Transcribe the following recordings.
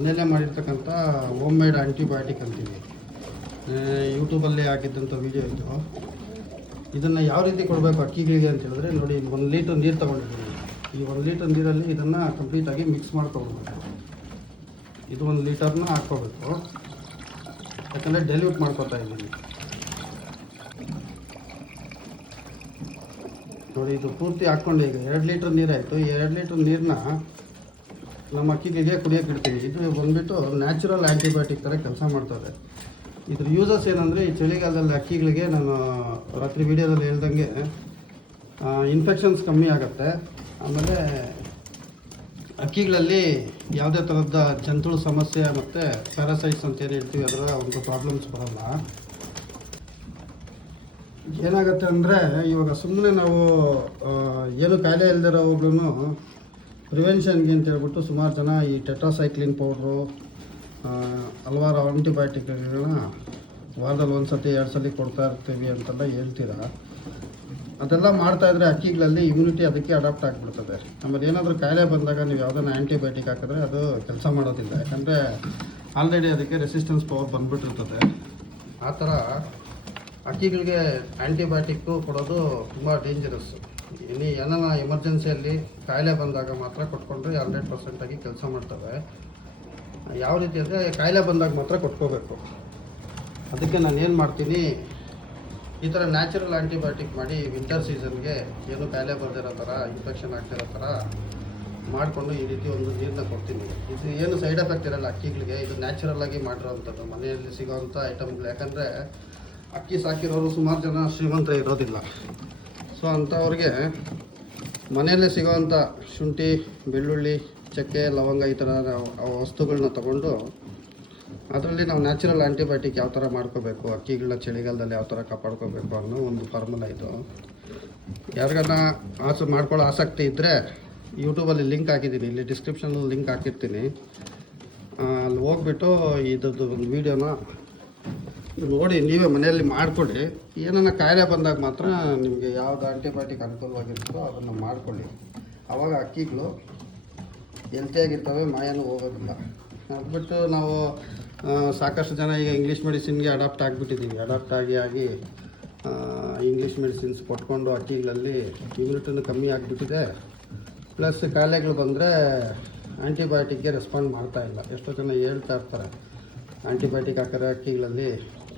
ಮನೆಯಲ್ಲೇ ಮಾಡಿರ್ತಕ್ಕಂಥ home made antibiotic ಅಂತೀವಿ. ಯೂಟ್ಯೂಬಲ್ಲಿ ಹಾಕಿದ್ದಂಥ ವೀಡಿಯೋ ಇದು. ಇದನ್ನು ಯಾವ ರೀತಿ ಕೊಡಬೇಕು ಅಕ್ಕಿಗಳಿಗೆ ಅಂತ ಹೇಳಿದ್ರೆ, ನೋಡಿ 1 ಲೀಟ್ರ್ ನೀರು ತೊಗೊಂಡಿದ್ದೀನಿ. ಈ 1 ಲೀಟ್ರ್ ನೀರಲ್ಲಿ ಇದನ್ನು ಕಂಪ್ಲೀಟಾಗಿ ಮಿಕ್ಸ್ ಮಾಡ್ಕೊಳ್ಬೇಕು. ಇದು 1 ಲೀಟರ್ನ ಹಾಕ್ಕೋಬೇಕು, ಯಾಕಂದರೆ ಡೈಲ್ಯೂಟ್ ಮಾಡ್ಕೊತಾ ಇದ್ದೀನಿ. ನೋಡಿ, ಇದು ಪೂರ್ತಿ ಹಾಕ್ಕೊಂಡು ಈಗ 2 ಲೀಟ್ರ್ ನೀರಾಯಿತು. ಈ 2 ಲೀಟ್ರ್ ನೀರನ್ನ ನಮ್ಮ ಅಕ್ಕಿಗಳಿಗೆ ಕುಡಿಯೋಕೆ ಇಡ್ತೀವಿ. ಇದು ಬಂದುಬಿಟ್ಟು ನ್ಯಾಚುರಲ್ ಆ್ಯಂಟಿಬಯೋಟಿಕ್ ಥರ ಕೆಲಸ ಮಾಡ್ತದೆ. ಇದ್ರ ಯೂಸಸ್ ಏನಂದರೆ, ಈ ಚಳಿಗಾಲದಲ್ಲಿ ಅಕ್ಕಿಗಳಿಗೆ ನಾನು ರಾತ್ರಿ ವೀಡಿಯೋದಲ್ಲಿ ಹೇಳ್ದಂಗೆ ಇನ್ಫೆಕ್ಷನ್ಸ್ ಕಮ್ಮಿ ಆಗುತ್ತೆ. ಆಮೇಲೆ ಅಕ್ಕಿಗಳಲ್ಲಿ ಯಾವುದೇ ಥರದ ಜಂತುಳು ಸಮಸ್ಯೆ ಮತ್ತು ಪ್ಯಾರಾಸೈಟ್ಸ್ ಅಂತ ಏನು ಹೇಳ್ತೀವಿ ಅದರ ಒಂದು ಪ್ರಾಬ್ಲಮ್ಸ್ ಬರಲ್ಲ. ಏನಾಗುತ್ತೆ ಅಂದರೆ, ಇವಾಗ ಸುಮ್ಮನೆ ನಾವು ಏನು ಕಾಯಿಲೆ ಇಲ್ದಿರೋವಾಗ್ಲೂ ಪ್ರಿವೆನ್ಷನ್ಗೆ ಅಂತ ಹೇಳ್ಬಿಟ್ಟು ಸುಮಾರು ಜನ ಈ ಟೆಟ್ರಾಸೈಕ್ಲಿನ್ ಪೌಡ್ರು, ಹಲವಾರು ಆಂಟಿಬಯೋಟಿಕ್ಗಳನ್ನ ವಾರದಲ್ಲಿ 1 ಸತಿ 2 ಸಲ ಕೊಡ್ತಾ ಇರ್ತೀವಿ ಅಂತೆಲ್ಲ ಹೇಳ್ತೀರ. ಅದೆಲ್ಲ ಮಾಡ್ತಾಯಿದ್ರೆ ಅಕ್ಕಿಗಳಲ್ಲಿ ಇಮ್ಯುನಿಟಿ ಅದಕ್ಕೆ ಅಡಾಪ್ಟ್ ಆಗಿಬಿಡ್ತದೆ. ಆಮೇಲೆ ಏನಾದರೂ ಕಾಯಿಲೆ ಬಂದಾಗ ನೀವು ಯಾವುದನ್ನ ಆ್ಯಂಟಿಬಯೋಟಿಕ್ ಹಾಕಿದ್ರೆ ಅದು ಕೆಲಸ ಮಾಡೋದಿಲ್ಲ, ಯಾಕಂದರೆ ಆಲ್ರೆಡಿ ಅದಕ್ಕೆ ರೆಸಿಸ್ಟೆನ್ಸ್ ಪವರ್ ಬಂದುಬಿಟ್ಟಿರ್ತದೆ. ಆ ಥರ ಅಕ್ಕಿಗಳಿಗೆ ಆ್ಯಂಟಿಬಯೋಟಿಕ್ಕು ಕೊಡೋದು ತುಂಬ ಡೇಂಜರಸ್ಸು. ಏನೋ ಎಮರ್ಜೆನ್ಸಿಯಲ್ಲಿ ಕಾಯಿಲೆ ಬಂದಾಗ ಮಾತ್ರ ಕೊಟ್ಕೊಂಡ್ರೆ 100% ಆಗಿ ಕೆಲಸ ಮಾಡ್ತವೆ. ಯಾವ ರೀತಿ ಅಂದರೆ, ಕಾಯಿಲೆ ಬಂದಾಗ ಮಾತ್ರ ಕೊಟ್ಕೋಬೇಕು. ಅದಕ್ಕೆ ನಾನು ಏನು ಮಾಡ್ತೀನಿ, ಈ ಥರ ನ್ಯಾಚುರಲ್ ಆ್ಯಂಟಿಬಯೋಟಿಕ್ ಮಾಡಿ ವಿಂಟರ್ ಸೀಸನ್ಗೆ ಏನು ಕಾಯಿಲೆ ಬರ್ದಿರೋ ಥರ, ಇನ್ಫೆಕ್ಷನ್ ಆಗ್ತಿರೋ ಥರ ಮಾಡಿಕೊಂಡು ಈ ರೀತಿ ಒಂದು ನೀರನ್ನ ಕೊಡ್ತೀನಿ. ಇದು ಏನು ಸೈಡ್ ಎಫೆಕ್ಟ್ ಇರೋಲ್ಲ ಅಕ್ಕಿಗಳಿಗೆ. ಇದು ನ್ಯಾಚುರಲ್ ಆಗಿ ಮಾಡಿರೋವಂಥದ್ದು, ಮನೆಯಲ್ಲಿ ಸಿಗೋವಂಥ ಐಟಮ್ಗಳು. ಯಾಕಂದರೆ ಅಕ್ಕಿ ಸಾಕಿರೋರು ಸುಮಾರು ಜನ ಶ್ರೀಮಂತರೇ ಇರೋದಿಲ್ಲ. ಸೊ ಅಂಥವ್ರಿಗೆ ಮನೆಯಲ್ಲೇ ಸಿಗೋವಂಥ ಶುಂಠಿ, ಬೆಳ್ಳುಳ್ಳಿ, ಚಕ್ಕೆ, ಲವಂಗ ಈ ಥರ ವಸ್ತುಗಳನ್ನ ತೊಗೊಂಡು ಅದರಲ್ಲಿ ನಾವು ನ್ಯಾಚುರಲ್ ಆ್ಯಂಟಿಬಯೋಟಿಕ್ ಯಾವ ಥರ ಮಾಡ್ಕೋಬೇಕು, ಅಕ್ಕಿಗಳನ್ನ ಚಳಿಗಾಲದಲ್ಲಿ ಯಾವ ಥರ ಕಾಪಾಡ್ಕೋಬೇಕು ಅನ್ನೋ ಒಂದು ಫಾರ್ಮುಲಾ ಇದು. ಯಾರಿಗಾನ ಮಾಡ್ಕೊಳ್ಳೋ ಆಸಕ್ತಿ ಇದ್ದರೆ ಯೂಟ್ಯೂಬಲ್ಲಿ ಲಿಂಕ್ ಹಾಕಿದ್ದೀನಿ, ಇಲ್ಲಿ ಡಿಸ್ಕ್ರಿಪ್ಷನಲ್ಲಿ ಲಿಂಕ್ ಹಾಕಿರ್ತೀನಿ. ಅಲ್ಲಿ ಹೋಗ್ಬಿಟ್ಟು ಇದ್ರದ್ದು ಒಂದು ವೀಡಿಯೋನ ನೋಡಿ ನೀವೇ ಮನೆಯಲ್ಲಿ ಮಾಡಿಕೊಡಿ. ಏನನ್ನ ಕಾಯಿಲೆ ಬಂದಾಗ ಮಾತ್ರ ನಿಮಗೆ ಯಾವುದು ಆ್ಯಂಟಿಬಯೋಟಿಕ್ ಅನುಕೂಲವಾಗಿರ್ತದೋ ಅದನ್ನು ಮಾಡಿಕೊಳ್ಳಿ. ಆವಾಗ ಅಕ್ಕಿಗಳು ಹೆಲ್ತಿಯಾಗಿರ್ತವೆ, ಮಾಯನೂ ಹೋಗೋದಿಲ್ಲ. ಅದ್ಬಿಟ್ಟು ನಾವು ಸಾಕಷ್ಟು ಜನ ಈಗ ಇಂಗ್ಲೀಷ್ ಮೆಡಿಸಿನ್ಗೆ ಅಡಾಪ್ಟ್ ಆಗಿಬಿಟ್ಟಿದ್ದೀವಿ. ಅಡಾಪ್ಟ್ ಆಗಿ ಇಂಗ್ಲೀಷ್ ಮೆಡಿಸಿನ್ಸ್ ಕೊಟ್ಕೊಂಡು ಅಕ್ಕಿಗಳಲ್ಲಿ ಇಮ್ಯುನಿಟಿನೂ ಕಮ್ಮಿ ಆಗಿಬಿಟ್ಟಿದೆ. ಪ್ಲಸ್ ಕಾಯಿಲೆಗಳು ಬಂದರೆ ಆ್ಯಂಟಿಬಯೋಟಿಕ್ಗೆ ರೆಸ್ಪಾಂಡ್ ಮಾಡ್ತಾಯಿಲ್ಲ. ಎಷ್ಟೋ ಜನ ಹೇಳ್ತಾ ಇರ್ತಾರೆ, ಆ್ಯಂಟಿಬಯೋಟಿಕ್ ಹಾಕಿದ್ರೆ ಅಕ್ಕಿಗಳಲ್ಲಿ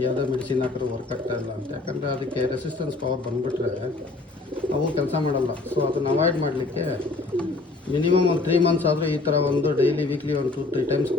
ಯಾವುದೋ ಮೆಡಿಸಿನ್ ಹಾಕಿದ್ರೆ ವರ್ಕ್ ಆಗ್ತಾಯಿಲ್ಲ ಅಂತ. ಯಾಕಂದರೆ ಅದಕ್ಕೆ ರೆಸಿಸ್ಟೆನ್ಸ್ ಪವರ್ ಬಂದುಬಿಟ್ರೆ ಅವು ಕೆಲಸ ಮಾಡಲ್ಲ. ಸೊ ಅದನ್ನು ಅವಾಯ್ಡ್ ಮಾಡಲಿಕ್ಕೆ ಮಿನಿಮಮ್ ಒಂದು 3 ಮಂತ್ಸ್ ಆದರೂ ಈ ಥರ ಒಂದು ಡೈಲಿ ವೀಕ್ಲಿ ಒಂದು 2-3 ಟೈಮ್ಸ್